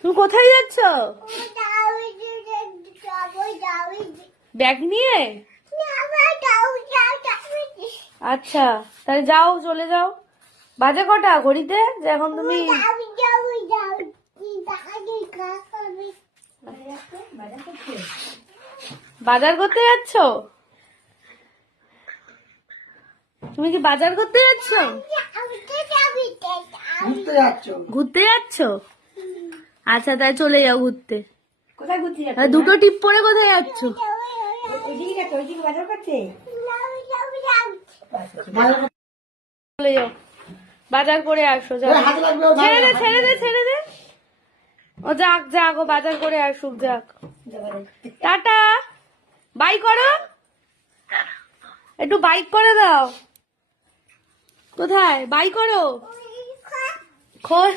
তুমি কোথায় যাচ্ছ? ব্যাগ নিয়ে? আচ্ছা, তাহলে যাও, চলে যাও। বাজে কটা ঘড়িতে যে এখন তুমি বাজার করতে যাচ্ছ? তুমি কি বাজার করতে যাচ্ছ? ঘুরতে যাচ্ছ? আচ্ছা, তাই চলে যাও ঘুরতে। কোথায় ঘুরতে যাচ্ছ? দুটো টিপ পরে কোথায় যাচ্ছ? বাজার করতে চলে যাও, বাজার করে আসো। যাও, ছেড়ে দে, ছেড়ে দে, ছেড়ে দে। ও যাক, যাক, ও বাজার করে আসুক, যাক। টাটা। বাই করো, একটু বাইক করে দাও। কোথায় বাই করো? খোল।